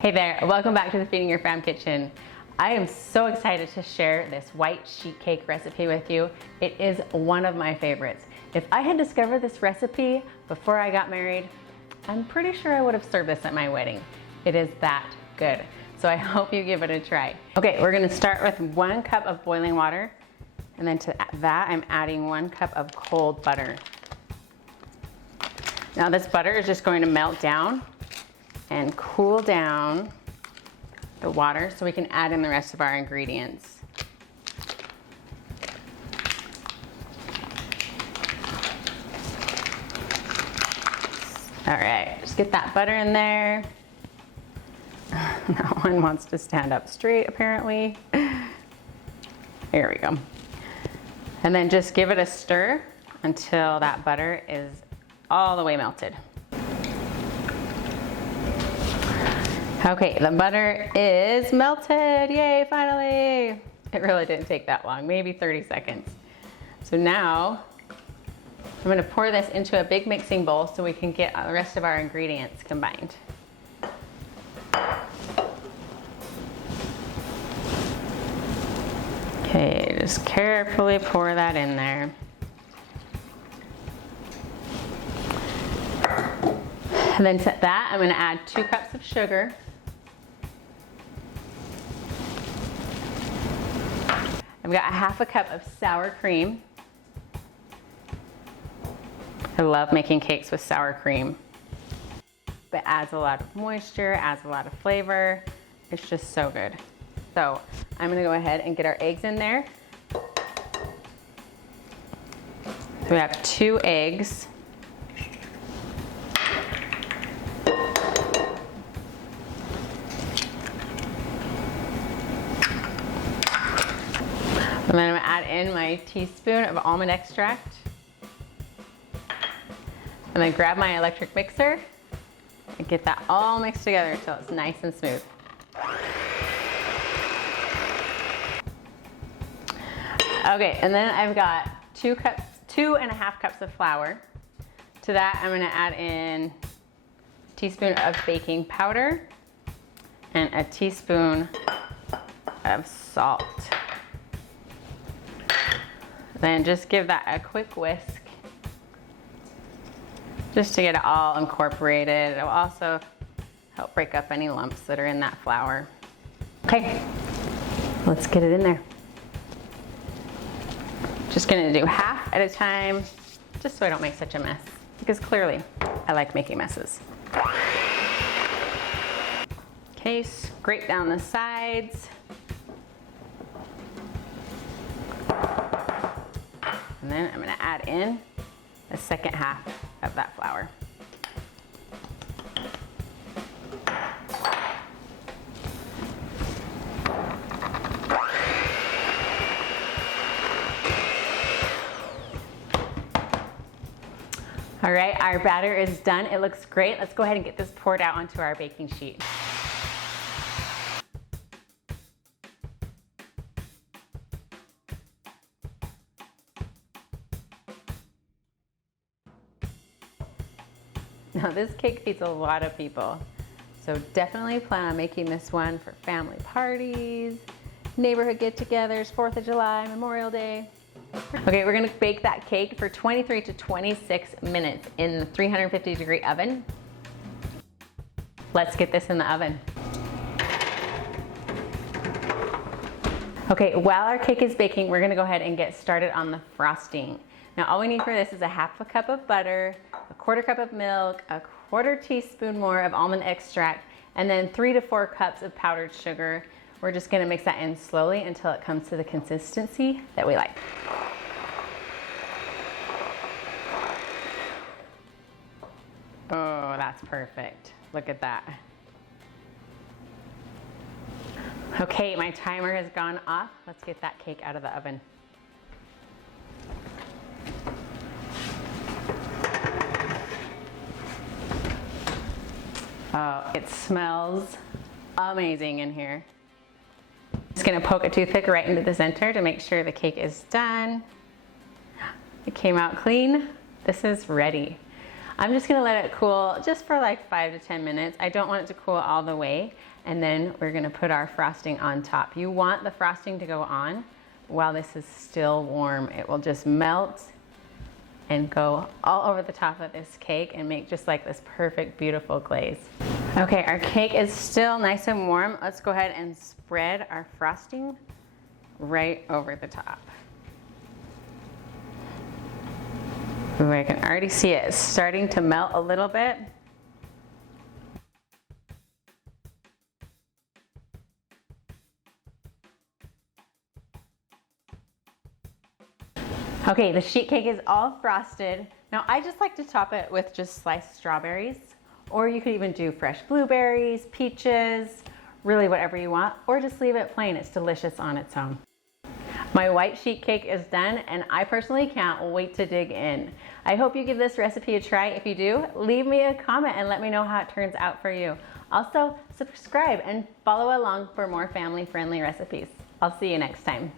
Hey there, welcome back to the Feeding Your Fam Kitchen. I am so excited to share this white sheet cake recipe with you. It is one of my favorites. If I had discovered this recipe before I got married, I'm pretty sure I would have served this at my wedding. It is that good. So I hope you give it a try. Okay, we're gonna start with 1 cup of boiling water, and then to that I'm adding 1 cup of cold butter. Now this butter is just going to melt down and cool down the water so we can add in the rest of our ingredients. All right, just get that butter in there. That one wants to stand up straight apparently. There we go. And then just give it a stir until that butter is all the way melted. Okay, the butter is melted, yay, finally. It really didn't take that long, maybe 30 seconds. So now, I'm gonna pour this into a big mixing bowl so we can get the rest of our ingredients combined. Okay, just carefully pour that in there. And then to that, I'm gonna add 2 cups of sugar. I've got a 1/2 cup of sour cream. I love making cakes with sour cream. It adds a lot of moisture, adds a lot of flavor. It's just so good. So I'm gonna go ahead and get our eggs in there. So we have 2 eggs. And then I'm gonna add in my teaspoon of almond extract. And then grab my electric mixer and get that all mixed together until it's nice and smooth. Okay, and then I've got 2.5 cups of flour. To that, I'm gonna add in a teaspoon of baking powder and a teaspoon of salt. Then just give that a quick whisk just to get it all incorporated. It will also help break up any lumps that are in that flour. Okay, let's get it in there. Just gonna do half at a time, just so I don't make such a mess, because clearly I like making messes. Okay, scrape down the sides. And then I'm gonna add in the second half of that flour. All right, our batter is done. It looks great. Let's go ahead and get this poured out onto our baking sheet. Now this cake feeds a lot of people, so definitely plan on making this one for family parties, neighborhood get-togethers, 4th of July, Memorial Day. Okay, we're gonna bake that cake for 23 to 26 minutes in the 350-degree oven. Let's get this in the oven. Okay, while our cake is baking, we're gonna go ahead and get started on the frosting. Now all we need for this is a 1/2 cup of butter, a 1/4 cup of milk, a 1/4 teaspoon more of almond extract, and then 3 to 4 cups of powdered sugar. We're just gonna mix that in slowly until it comes to the consistency that we like. Oh, that's perfect. Look at that. Okay, my timer has gone off. Let's get that cake out of the oven. Oh, it smells amazing in here. Just gonna poke a toothpick right into the center to make sure the cake is done. It came out clean. This is ready. I'm just gonna let it cool just for like 5 to 10 minutes. I don't want it to cool all the way. And then we're gonna put our frosting on top. You want the frosting to go on while this is still warm. It will just melt and go all over the top of this cake and make just like this perfect, beautiful glaze. Okay, our cake is still nice and warm. Let's go ahead and spread our frosting right over the top. Ooh, I can already see it starting to melt a little bit. Okay, the sheet cake is all frosted. Now I just like to top it with just sliced strawberries, or you could even do fresh blueberries, peaches, really whatever you want, or just leave it plain. It's delicious on its own. My white sheet cake is done, and I personally can't wait to dig in. I hope you give this recipe a try. If you do, leave me a comment and let me know how it turns out for you. Also, subscribe and follow along for more family-friendly recipes. I'll see you next time.